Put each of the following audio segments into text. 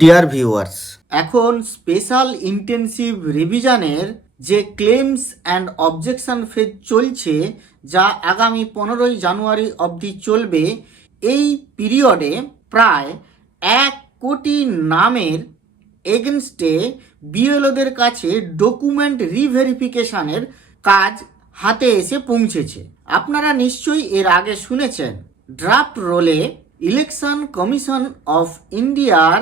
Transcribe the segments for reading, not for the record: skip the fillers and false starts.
Dear viewers, এখন special intensive রিভিশনের যে claims and objection phase চলছে, যা আগামী 15ই জানুয়ারি অবধি চলবে, এই পিরিয়ডে প্রায় 1 কোটি নামের এগেনস্টে বিএলওদের কাছে ডকুমেন্ট রিভেরিফিকেশনের কাজ হাতে এসে পৌঁছেছে। আপনারা নিশ্চয়ই এর আগে শুনেছেন, ড্রাফট রোলে ইলেকশন কমিশন অফ ইন্ডিয়ার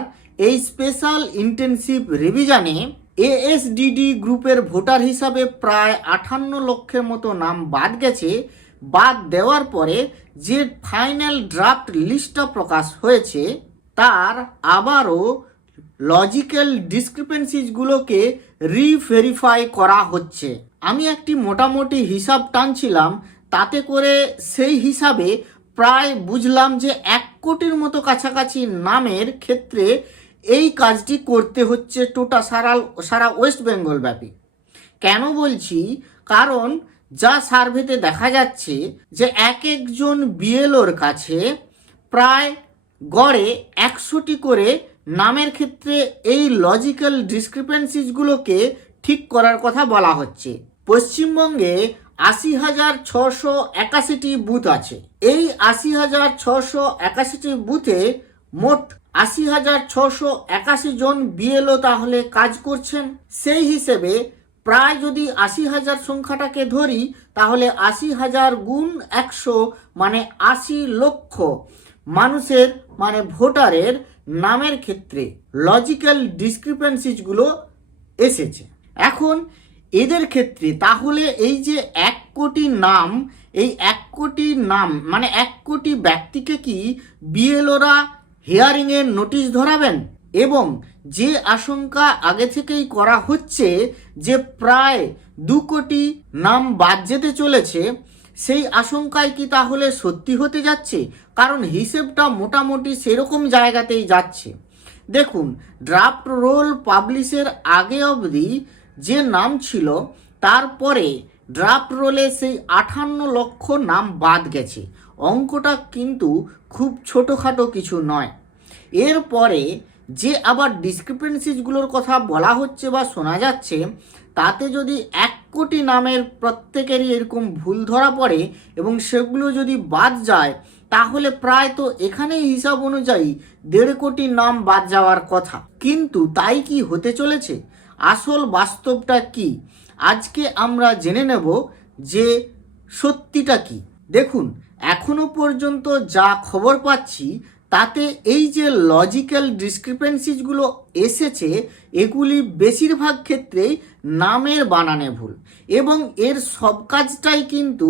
এই স্পেশাল ইন্টেন্সিভ রিভিশনে এএসডিডি গ্রুপের ভোটার হিসাবে প্রায় 58 লক্ষের মতো নাম বাদ গেছে। বাদ দেওয়ার পরে যে ফাইনাল ড্রাফট লিস্টটা প্রকাশ হয়েছে, তার আবারও লজিক্যাল ডিসক্রিপেন্সিসগুলোকে রিভেরিফাই করা হচ্ছে। আমি একটি মোটামুটি হিসাব টানছিলাম, তাতে করে সেই হিসাবে প্রায় বুঝলাম যে 1 কোটির মতো কাছাকাছি নামের ক্ষেত্রে এই কাজটি করতে হচ্ছে সারা ওয়েস্ট বেঙ্গল ব্যাপী। কেন বলছি? কারণ যা সার্ভেতে দেখা যাচ্ছে যে একজন বিএলওর কাছে প্রায় গড়ে 100টি করে নামের ক্ষেত্রে এই লজিক্যাল ডিসক্রিপেন্সিসগুলোকে ঠিক করার কথা বলা হচ্ছে। পশ্চিমবঙ্গে 80,681টি বুথ আছে। এই 80,681টি বুথে মোট 80,681 জন বিএলও তাহলে কাজ করছেন। সেই হিসেবে প্রায় যদি 80,000 সংখ্যাটাকে ধরি, তাহলে 80,000 গুণ 100 মানে 80 লক্ষ মানুষের ভোটারের নামের ক্ষেত্রে লজিক্যাল ডিসক্রিপেন্সিসগুলো এসেছে। এখন এদের ক্ষেত্রে তাহলে এই যে 1 কোটি নাম, এই 1 কোটি নাম 1 কোটি ব্যক্তিকে কি বিএলওরা হিয়ারিংয়ের নোটিশ ধরাবেন? এবং যে আশঙ্কা আগে থেকেই করা হচ্ছে যে প্রায় 2 কোটি নাম বাদ যেতে চলেছে, সেই আশঙ্কায় কি তাহলে সত্যি হতে যাচ্ছে? কারণ হিসেবটা মোটামুটি সেরকম জায়গাতেই যাচ্ছে। দেখুন, ড্রাফট রোল পাবলিশের আগে অবধি যে নাম ছিল, তারপরে ড্রাফট রোলে সেই 58 লক্ষ নাম বাদ গেছে। অঙ্কটা কিন্তু খুব ছোটোখাটো কিছু নয়। এরপরে যে আবার ডিসক্রিপেন্সিসগুলোর কথা বলা হচ্ছে বা শোনা যাচ্ছে, তাতে যদি 1 কোটি নামের প্রত্যেকেরই এরকম ভুল ধরা পড়ে এবং সেগুলো যদি বাদ যায়, তাহলে প্রায় তো এখানেই হিসাব অনুযায়ী 1.5 কোটি নাম বাদ যাওয়ার কথা। কিন্তু তাই কি হতে চলেছে? আসল বাস্তবটা কি? আজকে আমরা জেনে নেব যে সত্যিটা কি। দেখুন, এখনো পর্যন্ত যা খবর পাচ্ছি, তাতে এই যে লজিক্যাল ডিসক্রিপেন্সিসগুলো এসেছে, এগুলি বেশিরভাগ ক্ষেত্রেই নামের বানানে ভুল, এবং এর সব কাজটাই কিন্তু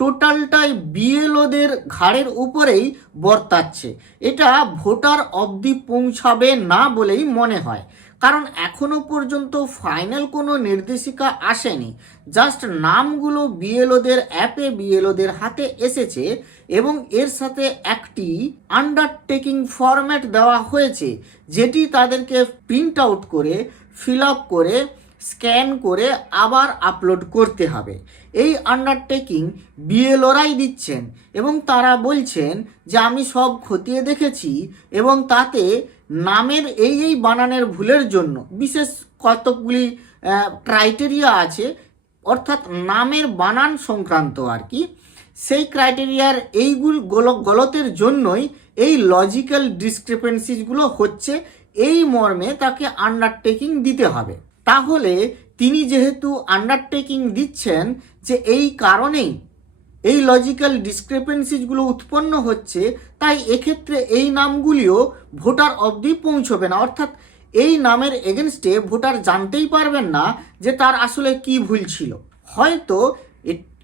টোটালটাই বিএলওদের ঘাড়ের উপরেই বর্তাচ্ছে। এটা ভোটার অবধি পৌঁছাবে না বলেই মনে হয়, কারণ এখনো পর্যন্ত ফাইনাল কোনো নির্দেশিকা আসেনি। জাস্ট নামগুলো বিএলওদের অ্যাপে বিএলওদের হাতে এসেছে এবং এর সাথে একটি আন্ডারটেকিং ফরম্যাট দেওয়া হয়েছে, যেটি তাদেরকে প্রিন্ট আউট করে ফিল আপ করে স্ক্যান করে আবার আপলোড করতে হবে। এই আন্ডারটেকিং বিএলওরাই দিচ্ছেন এবং তারা বলছেন যে আমি সব খতিয়ে দেখেছি এবং তাতে নামের এই বানানের ভুলের জন্য বিশেষ কতকগুলি ক্রাইটেরিয়া আছে, অর্থাৎ নামের বানান সংক্রান্ত আর কি, সেই ক্রাইটেরিয়ার এইগুলো গলতের জন্যই এই লজিক্যাল ডিসক্রিপেন্সিসগুলো হচ্ছে। এই মর্মে তাকে আন্ডারটেকিং দিতে হবে। তাহলে তিনি যেহেতু আন্ডারটেকিং দিচ্ছেন যে এই কারণেই এই লজিক্যাল ডিসক্রিপেন্সিসগুলো উৎপন্ন হচ্ছে, তাই এক্ষেত্রে এই নামগুলিও ভোটার অবধি পৌঁছবে না। অর্থাৎ এই নামের এগেনস্টে ভোটার জানতেই পারবেন না যে তার আসলে কি ভুল ছিল। হয়তো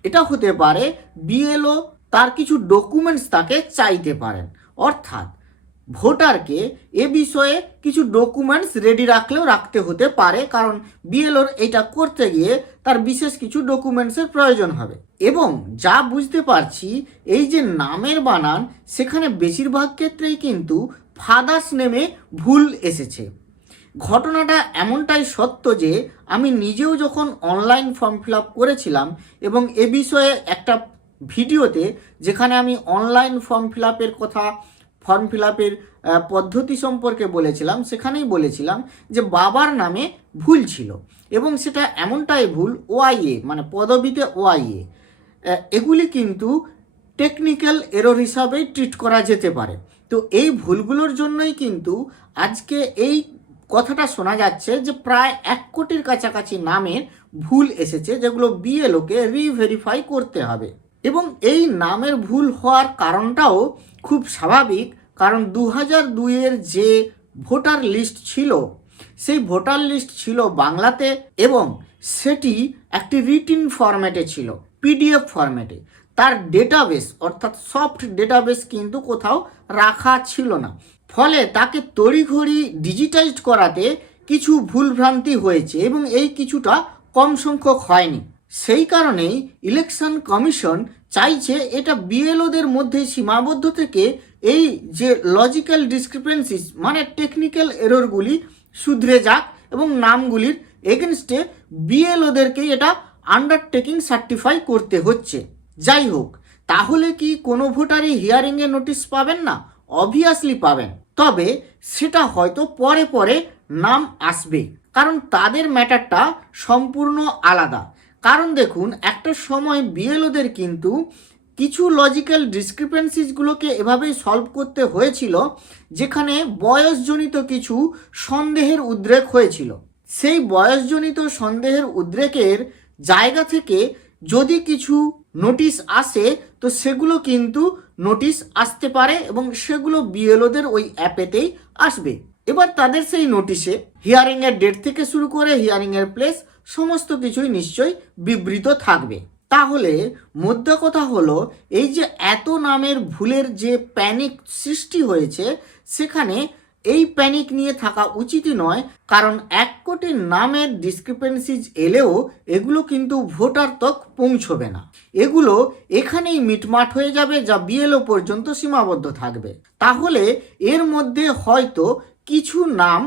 এটা হতে পারে বিএলও তার কিছু ডকুমেন্টস তাকে চাইতে পারেন, অর্থাৎ ভোটারকে এ বিষয়ে কিছু ডকুমেন্টস রেডি রাখতে হতে পারে, কারণ বিএলওর এটা করতে গিয়ে তার বিশেষ কিছু ডকুমেন্টসের প্রয়োজন হবে। এবং যা বুঝতে পারছি, এই যে নামের বানান, সেখানে বেশিরভাগ ক্ষেত্রেই কিন্তু ফাদার্স নেমে ভুল এসেছে। ঘটনাটা এমনটাই সত্য যে আমি নিজেও যখন অনলাইন ফর্ম ফিল আপ করেছিলাম এবং এ বিষয়ে একটা ভিডিওতে, যেখানে আমি অনলাইন ফর্ম ফিল আপের কথা ফর্ম ফিল আপের পদ্ধতি সম্পর্কে বলেছিলাম, সেখানেই বলেছিলাম যে বাবার নামে ভুল ছিল এবং সেটা এমনটাই ভুল ওআইএ মানে পদবিতে ওআইএ, এগুলি কিন্তু টেকনিক্যাল এরর হিসাবেই ট্রিট করা যেতে পারে। তো এই ভুলগুলোর জন্যই কিন্তু আজকে এই কথাটা শোনা যাচ্ছে যে প্রায় 1 কোটির কাছাকাছি নামের ভুল এসেছে, যেগুলো বিএলওকে রিভেরিফাই করতে হবে। এবং এই নামের ভুল হওয়ার কারণটাও খুব স্বাভাবিক, কারণ 2002-এর যে ভোটার লিস্ট ছিল সেই ভোটার লিস্ট ছিল বাংলাতে এবং সেটি একটি রিটিন ফরম্যাটে ছিল, পিডিএফ ফরম্যাটে। তার ডেটাবেস অর্থাৎ সফট ডেটাবেস কিন্তু কোথাও রাখা ছিল না, ফলে তাকে তড়িঘড়ি ডিজিটাইজড করাতে কিছু ভুলভ্রান্তি হয়েছে এবং এই কিছুটা কম সংখ্যক হয়নি। সেই কারণেই ইলেকশন কমিশন চাইছে এটা বিএলওদের মধ্যে সীমাবদ্ধ থেকে এই যে লজিক্যাল ডিসক্রিপেন্সিস মানে টেকনিক্যাল এররগুলি শুধরে যাক এবং নামগুলির এগেনস্টে বিএলওদেরকেই এটা আন্ডারটেকিং সার্টিফাই করতে হচ্ছে। যাই হোক, তাহলে কি কোনো ভোটারই হিয়ারিংয়ে নোটিশ পাবেন না? অবভিয়াসলি পাবেন, তবে সেটা হয়তো পরে পরে নাম আসবে, কারণ তাদের ম্যাটারটা সম্পূর্ণ আলাদা। কারণ দেখুন, একটা সময় বিএলওদের কিন্তু কিছু লজিক্যাল ডিসক্রিপেন্সিসগুলোকে এভাবেই সলভ করতে হয়েছিল যেখানে বয়সজনিত কিছু সন্দেহের উদ্রেক হয়েছিল। সেই বয়সজনিত সন্দেহের উদ্রেকের জায়গা থেকে যদি কিছু নোটিশ আসে তো সেগুলো কিন্তু নোটিশ আসতে পারে এবং সেগুলো বিএলওদের ওই অ্যাপেতেই আসবে। এবার তাদের সেই নোটিশে হিয়ারিংয়ের ডেট থেকে শুরু করে হিয়ারিংয়ের প্লেস সমস্ত কিছুই নিশ্চয়ই বিবৃত থাকবে। তাহলে মোদ্দা কথা হলো, এই যে এত নামের ভুলের যে প্যানিক সৃষ্টি হয়েছে, সেখানে এই প্যানিক নিয়ে থাকা উচিতই নয়, কারণ 1 কোটি নামের ডিসক্রিপেন্সিজ এলেও এগুলো কিন্তু ভোটার তক পৌঁছবে না, এগুলো এখানেই মিটমাট হয়ে যাবে, যা বিএলও পর্যন্ত সীমাবদ্ধ থাকবে। তাহলে এর মধ্যে হয়তো কিছু নাম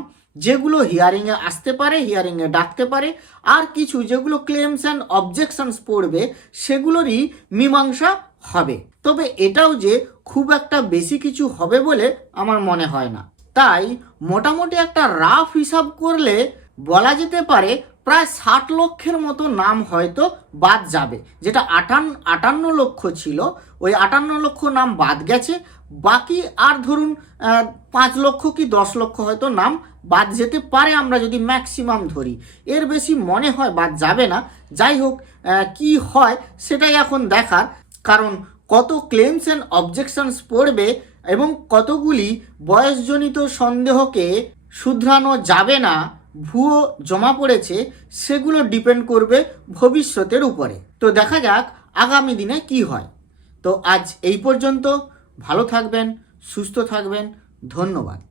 যেগুলো হিয়ারিংয়ে আসতে পারে, হিয়ারিংয়ে ডাকতে পারে, আর কিছু যেগুলো ক্লেমস অ্যান্ড অবজেকশনস পড়বে সেগুলোরই মীমাংসা হবে। তবে এটাও যে খুব একটা বেশি কিছু হবে বলে আমার মনে হয় না। তাই মোটামুটি একটা রাফ হিসাব করলে বলা যেতে পারে প্রায় 60 লক্ষের মতো নাম হয়তো বাদ যাবে। যেটা 58 লক্ষ ছিল, ওই 58 লক্ষ নাম বাদ গেছে। বাকি আর ধরুন 5 লক্ষ কি 10 লক্ষ হয়তো নাম বাদ যেতে পারে, আমরা যদি ম্যাক্সিমাম ধরি। এর বেশি মনে হয় বাদ যাবে না। যাই হোক, কি হয় সেটাই এখন দেখার, কারণ কত ক্লেমস অ্যান্ড অবজেকশনস পড়বে এবং কতগুলি বয়সজনিত সন্দেহকে শুধরানো যাবে না, ভুয়ো জমা পড়েছে, সেগুলো ডিপেন্ড করবে ভবিষ্যতের উপরে। তো দেখা যাক আগামী দিনে কি হয়। তো আজ এই পর্যন্ত। ভালো থাকবেন, সুস্থ থাকবেন, ধন্যবাদ।